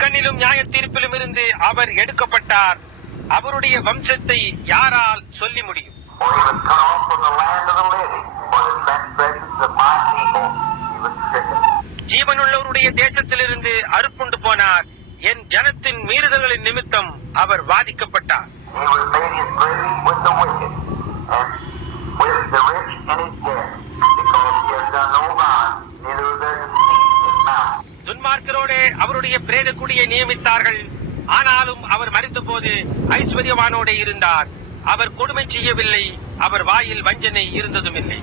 முட்கண்ணிலும் நியாய தீர்ப்பிலும் இருந்து அவர் எடுக்கப்பட்டார். அவருடைய வம்சத்தை யாரால் சொல்லி முடியும்? ஜீவனுள்ளவருடைய தேசத்திலிருந்து அறுப்புண்டு போனார். என் ஜனத்தின் மீறுதல்களின் நிமித்தம் அவர் வாதிக்கப்பட்டார். துன்மார்க்கரோடு அவருடைய பிரேத குடியை நியமித்தார்கள். ஆனாலும் அவர் மரித்த போது ஐஸ்வர்யவானோடு இருந்தார். அவர் கொடுமை செய்யவில்லை. அவர் வாயில் வஞ்சனை இருந்ததும் இல்லை.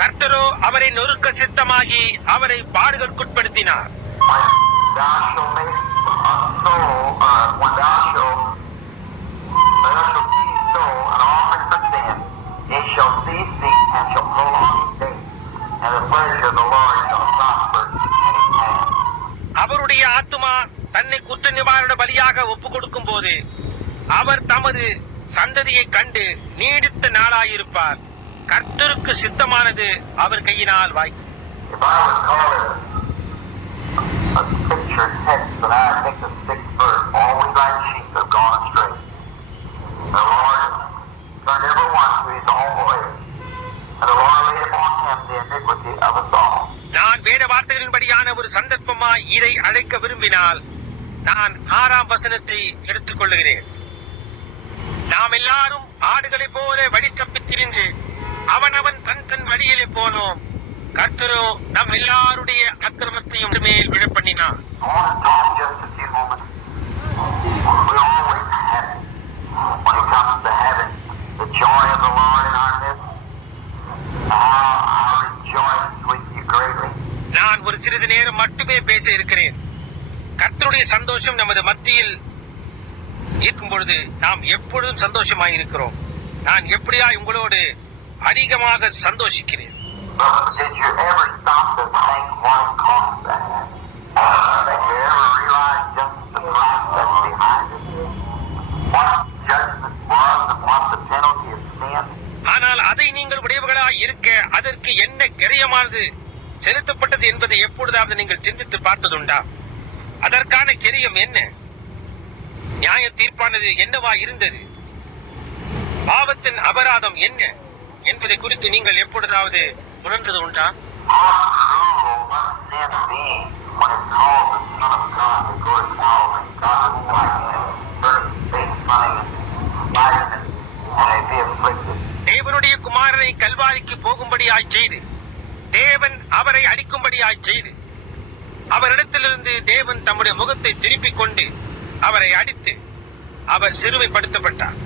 கர்த்தரோ அவரை நொறுக்க சித்தமாகி அவரை பாடுகளுக்குட்படுத்தினார். அவருடைய ஆத்துமா தன்னை குற்ற நிவாரண பலியாக ஒப்புக் கொடுக்கும் போது அவர் தமது சந்ததியை கண்டு நீடித்த நாளாயிருப்பார். கர்த்தருக்கு சித்தமானது அவர் கையினால் வாய்க்கும். நான் வேத வார்த்தைகளின்படியான ஒரு சந்தர்ப்பமாய் இதை அழைக்க விரும்பினால் நான் 6ஆம் வசனத்தை எடுத்துக் கொள்ளுகிறேன். நாம் எல்லாரும் ஆடுகளை போல வழி தப்பித் திரிந்து அவனவன் தன் தன் வழியிலே போனோம். கர்த்தரோ நம் எல்லாருடைய அக்கிரமத்தையும் மேல் விழப்பண்ணினார். நான் ஒரு சிறிது நேரம் மட்டுமே பேச இருக்கிறேன். கர்த்தருடைய சந்தோஷம் நமது மத்தியில் இருக்கும் பொழுது நாம் எப்பொழுதும் சந்தோஷமாய் இருக்கிறோம். நான் எப்படியா உங்களோடு அதிகமாக சந்தோஷிக்கிறேன். ஆனால் அதை நீங்கள் உடையவர்களாய் இருக்க அதற்கு என்ன கிரயமானது செலுத்தப்பட்டது என்பதை எப்பொழுதாவது நீங்கள் சிந்தித்து பார்த்ததுண்டா? அதற்கான கிரயம் என்ன? நியாய தீர்ப்பானது என்னவா இருந்தது? பாவத்தின் அபராதம் என்ன என்பதை குறித்து நீங்கள் எப்பொழுதாவது உணர்ந்தது உண்டா? தேவனுடைய குமாரனை கல்வாரிக்கு போகும்படியாய் செய்து தேவன் அவரை அடிக்கும்படியாய் செய்து அவரிடத்திலிருந்து தேவன் தம்முடைய முகத்தை திருப்பிக் கொண்டு அவரை அடித்து அவர் சிறுமைப்படுத்தப்பட்டார்.